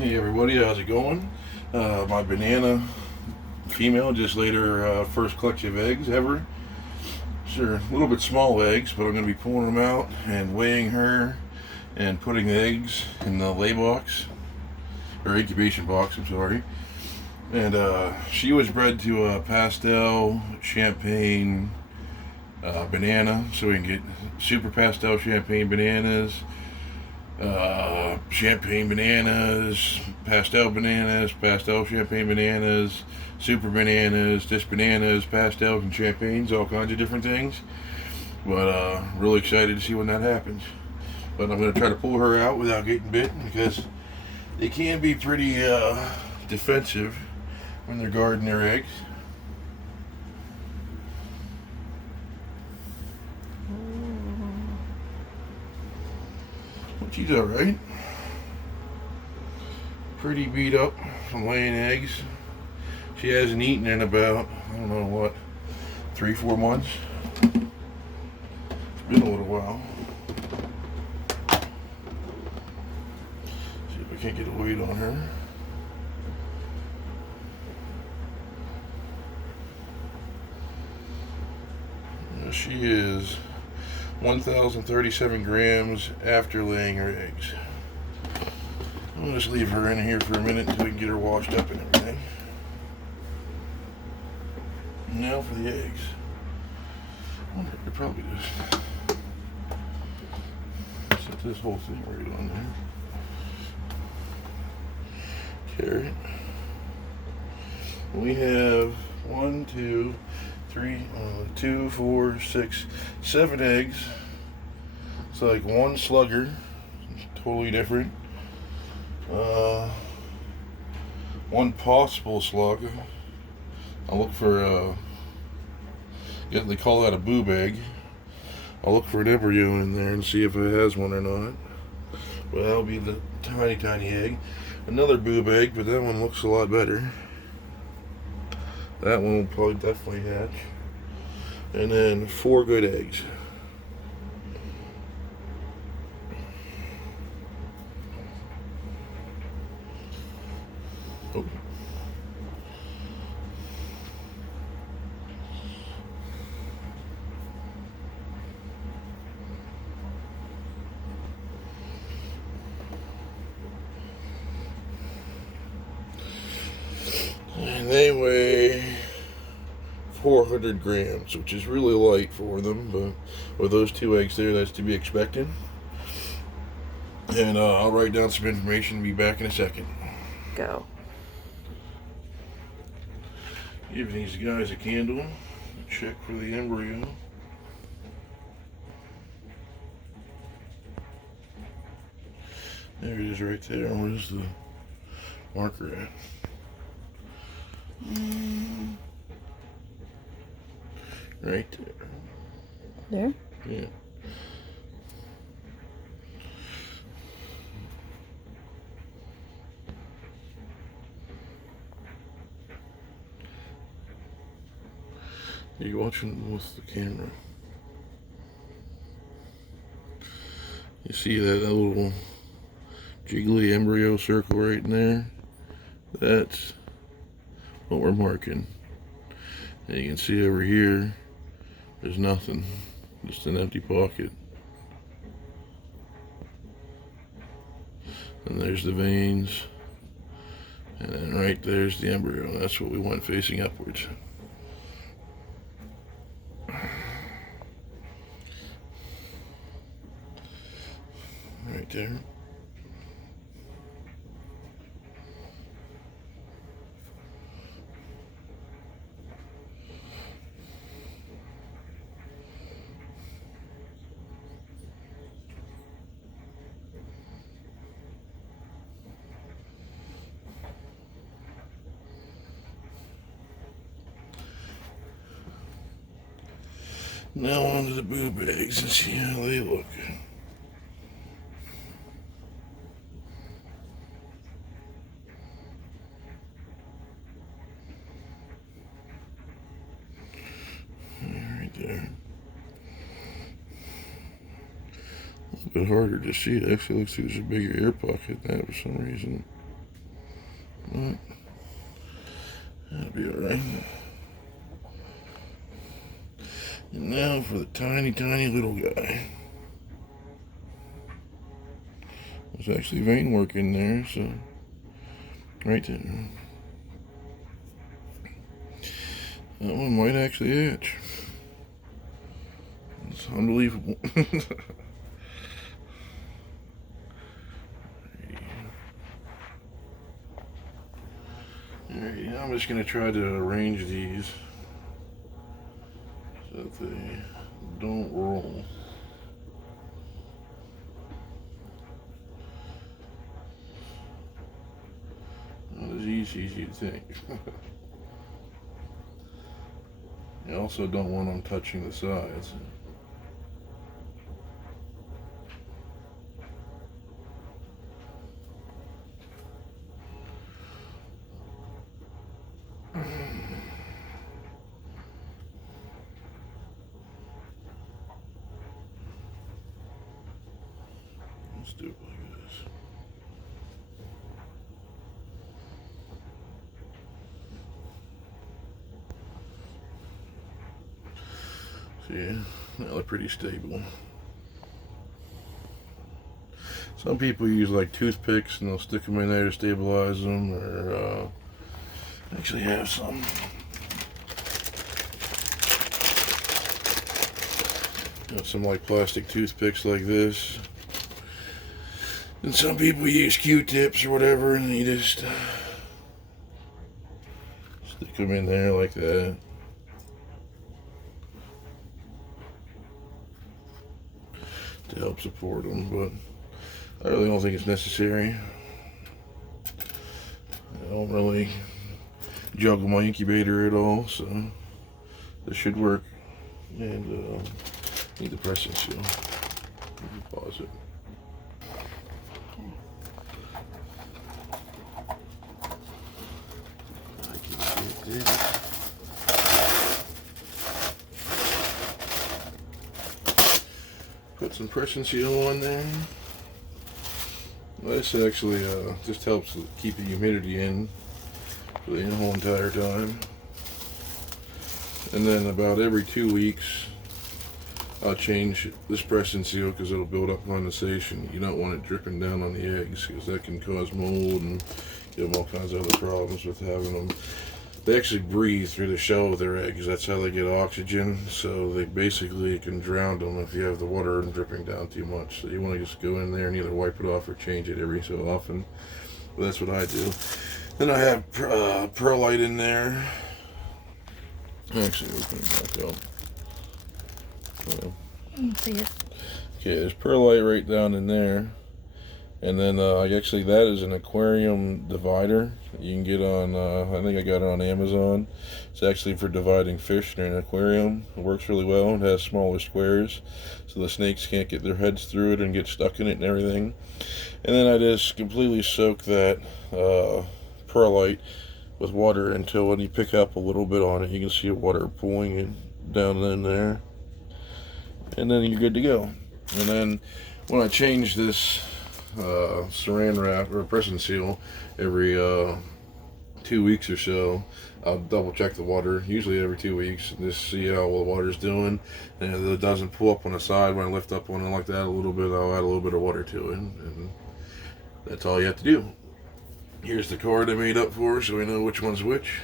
Hey everybody, how's it going? My banana female just laid her first clutch of eggs ever. Sure, a little bit small eggs, but I'm going to be pulling them out and weighing her and putting the eggs in the lay box, or incubation box, I'm sorry. And she was bred to a pastel champagne banana, so we can get super pastel champagne bananas, champagne bananas, pastel champagne bananas, super bananas, just bananas, pastels, and champagnes, all kinds of different things. But really excited to see when that happens. But I'm going to try to pull her out without getting bitten because they can be pretty defensive when they're guarding their eggs. But she's alright. Pretty beat up from laying eggs. She hasn't eaten in about, I don't know what, 3-4 months. It's been a little while. See if I can't get a weight on her. She is 1,037 grams after laying her eggs. I'm going to just leave her in here for a minute until we can get her washed up and everything. Now for the eggs. I wonder if I could probably just set this whole thing right on there. Carrot. We have 1, 2, 3, 2, 4, 6, 7 eggs. It's like one slugger, totally different. One possible slug. I'll look for they call that a boob egg. I'll look for an embryo in there and see if it has one or not. Well, that'll be the tiny egg. Another boob egg, but that one looks a lot better. That one will probably definitely hatch. And then 4 good eggs. Oh. And they weigh 400 grams, which is really light for them, but with those 2 eggs there, that's to be expected. And I'll write down some information and be back in a second. Go. Give these guys a candle. Check for the embryo. There it is right there. Where's the marker at? Right there. There? Yeah. Are you watching with the camera? You see that little jiggly embryo circle right in there? That's what we're marking. And you can see over here, there's nothing, just an empty pocket. And there's the veins, and then right there's the embryo. That's what we want facing upwards. Right there. Now onto the boob eggs and see how they look. Right there. A little bit harder to see. It actually looks like there's a bigger air pocket than that for some reason. That'll be alright. And now for the tiny, tiny little guy. There's actually vein work in there, so right there. That one might actually hatch. It's unbelievable. Alright, I'm just going to try to arrange these so that they don't roll. Not as easy as you'd think. I also don't want them touching the sides. Let's do it like this. See, now they're pretty stable. Some people use like toothpicks and they'll stick them in there to stabilize them, or actually have some. Some like plastic toothpicks like this. And some people use Q-tips or whatever, and you just stick them in there like that. To help support them, but I really don't think it's necessary. I don't really juggle my incubator at all, so this should work. And need the pressing seal. Pause it. I can get this. Put some pressing seal on there. This actually just helps keep the humidity in for the whole entire time. And then about every 2 weeks, I'll change this pressing seal because it'll build up condensation. You don't want it dripping down on the eggs because that can cause mold and give them all kinds of other problems with having them. They actually breathe through the shell of their eggs. That's how they get oxygen. So they basically can drown them if you have the water dripping down too much. So you want to just go in there and either wipe it off or change it every so often. But that's what I do. Then I have perlite in there. Actually, open it back up. See it. Okay, there's perlite right down in there. And then actually that is an aquarium divider you can get on, I think I got it on Amazon. It's actually for dividing fish in an aquarium. It works really well. It has smaller squares so the snakes can't get their heads through it and get stuck in it and everything. And then I just completely soak that perlite with water until when you pick up a little bit on it, you can see water pooling it down in there. And then you're good to go. And then when I change this saran wrap or pressing seal every 2 weeks or so, I'll double check the water, usually every 2 weeks, and just see how the water's doing. And if it doesn't pull up on the side when I lift up on it like that a little bit, I'll add a little bit of water to it, and that's all you have to do. Here's the card I made up for so we know which one's which.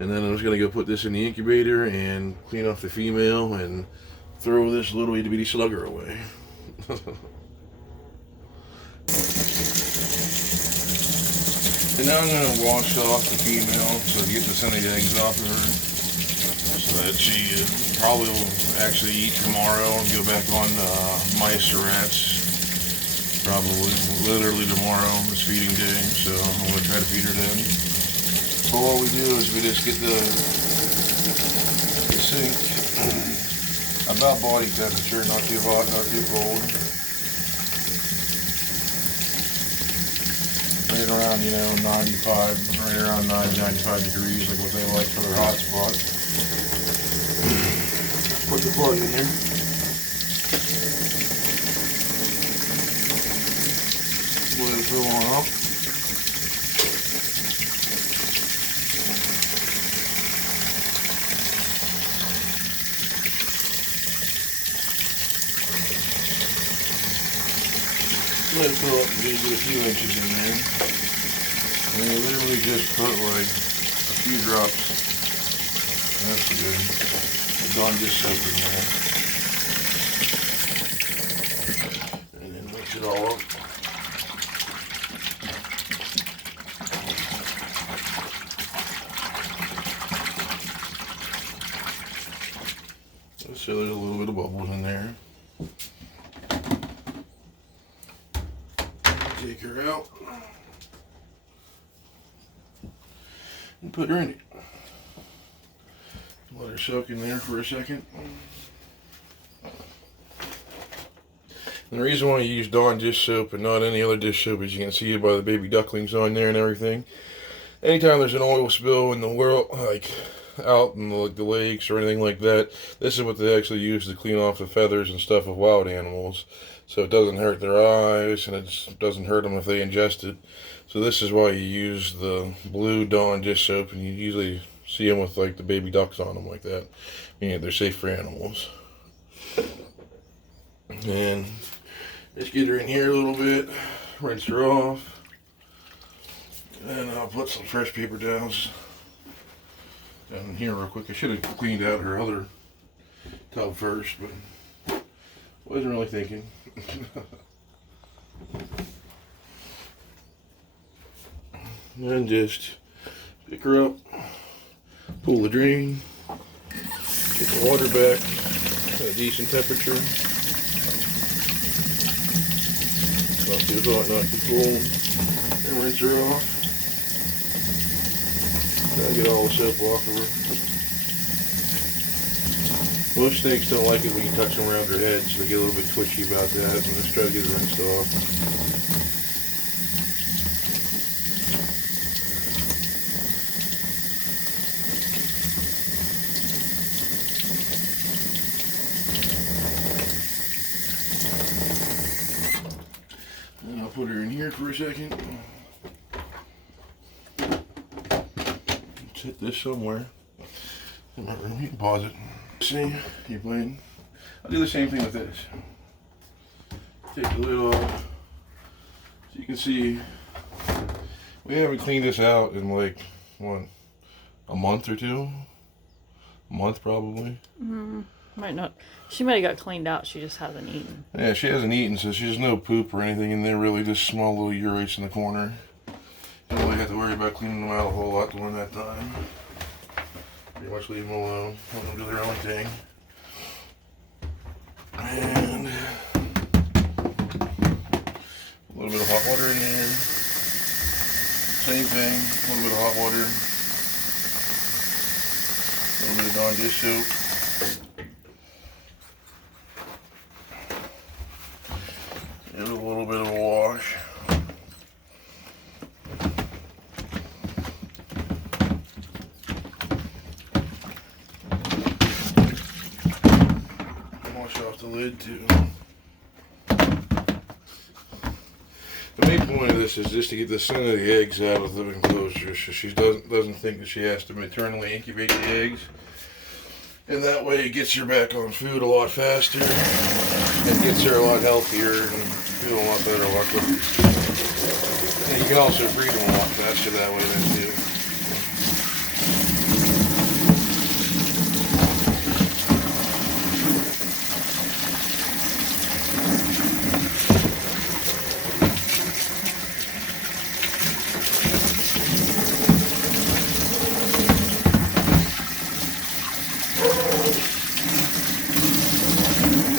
And then I'm just going to go put this in the incubator and clean off the female and throw this little itty bitty slugger away. And now I'm going to wash off the female so to get the sunny eggs off of her, so that she probably will actually eat tomorrow and go back on mice or rats. Probably, literally tomorrow is feeding day, so I'm going to try to feed her then. But what we do is we just get the sink about body temperature, not too hot, not too cold. Right around, 95, right around 90, 95 degrees, like what they like for their hot spot. Put the plug in there. Let it fill on up. fill up and get a few inches in there. And I literally just put like a few drops. That's good. Dawn dish soap in there. And then mix it all up. So there's a little bit of bubbles in there. Take her out and put her in it. Let her soak in there for a second. And the reason why you use Dawn dish soap and not any other dish soap is you can see it by the baby ducklings on there and everything. Anytime there's an oil spill in the world, like out in the lakes or anything like that, this is what they actually use to clean off the feathers and stuff of wild animals, so it doesn't hurt their eyes and it doesn't hurt them if they ingest it. So this is why you use the blue Dawn dish soap, and you usually see them with like the baby ducks on them like that, meaning they're safe for animals. And just get her in here a little bit, rinse her off, and I'll put some fresh paper towels down here real quick. I should have cleaned out her other tub first, but wasn't really thinking. And just pick her up, pull the drain, get the water back at a decent temperature. Not too hot, not too cold. And rinse her off. I'll get all the soap off of her. Most snakes don't like it when you touch them around their head, so they get a little bit twitchy about that. And just try to get it rinsed off. And I'll put her in here for a second. Hit this somewhere in my room. You can pause it. See, you're playing. I'll do the same thing with this. Take the lid off. So you can see we haven't cleaned this out in like what, a month or two? A month probably. Might not. She might have got cleaned out. She just hasn't eaten. Yeah, she hasn't eaten, so she's no poop or anything in there. Really, just small little urates in the corner. You don't really have to worry about cleaning them out a whole lot during that time. Pretty much leave them alone. Let them do their own thing. And a little bit of hot water in there. Same thing, a little bit of hot water. A little bit of Dawn dish soap. And a little bit of a wash. Off the lid too. The main point of this is just to get the scent of the eggs out of the enclosure, so she doesn't think that she has to maternally incubate the eggs, and that way it gets her back on food a lot faster and gets her a lot healthier and feeling a lot better. And you can also breed them a lot faster that way then too.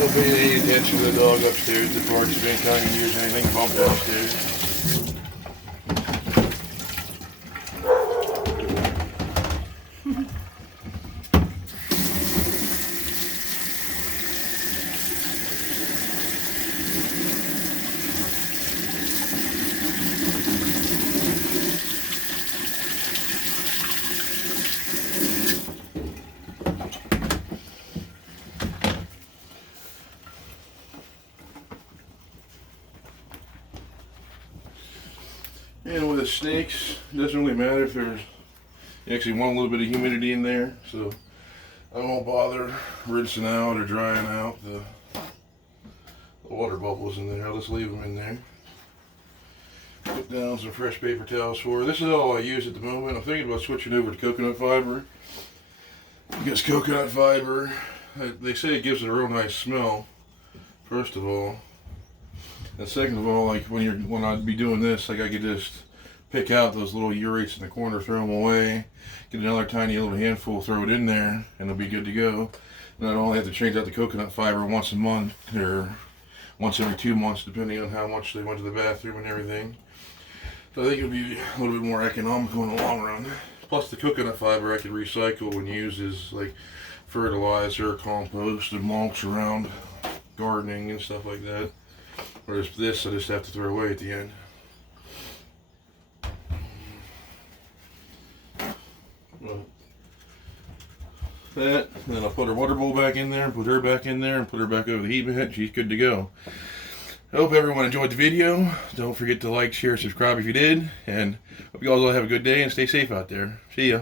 Don't pay any attention to the dog upstairs. The barks of any kind of hears anything bump downstairs. And with the snakes, it doesn't really matter if there's, you actually want a little bit of humidity in there, so I won't bother rinsing out or drying out the water bubbles in there. I'll just leave them in there. put down some fresh paper towels for her. This is all I use at the moment. I'm thinking about switching over to coconut fiber. Because coconut fiber, they say it gives it a real nice smell, first of all. And second of all, like when I'd be doing this, like I could just pick out those little urates in the corner, throw them away, get another tiny little handful, throw it in there, and it'll be good to go. And I'd only have to change out the coconut fiber once a month, or once every 2 months, depending on how much they went to the bathroom and everything. So I think it'll be a little bit more economical in the long run. Plus the coconut fiber I could recycle and use as like fertilizer, compost, and mulch around gardening and stuff like that. Whereas this I just have to throw away at the end. That, and then I'll put her water bowl back in there, and put her back in there, and put her back over the heat mat. She's good to go. I hope everyone enjoyed the video. Don't forget to like, share, subscribe if you did, and hope you all have a good day and stay safe out there. See ya.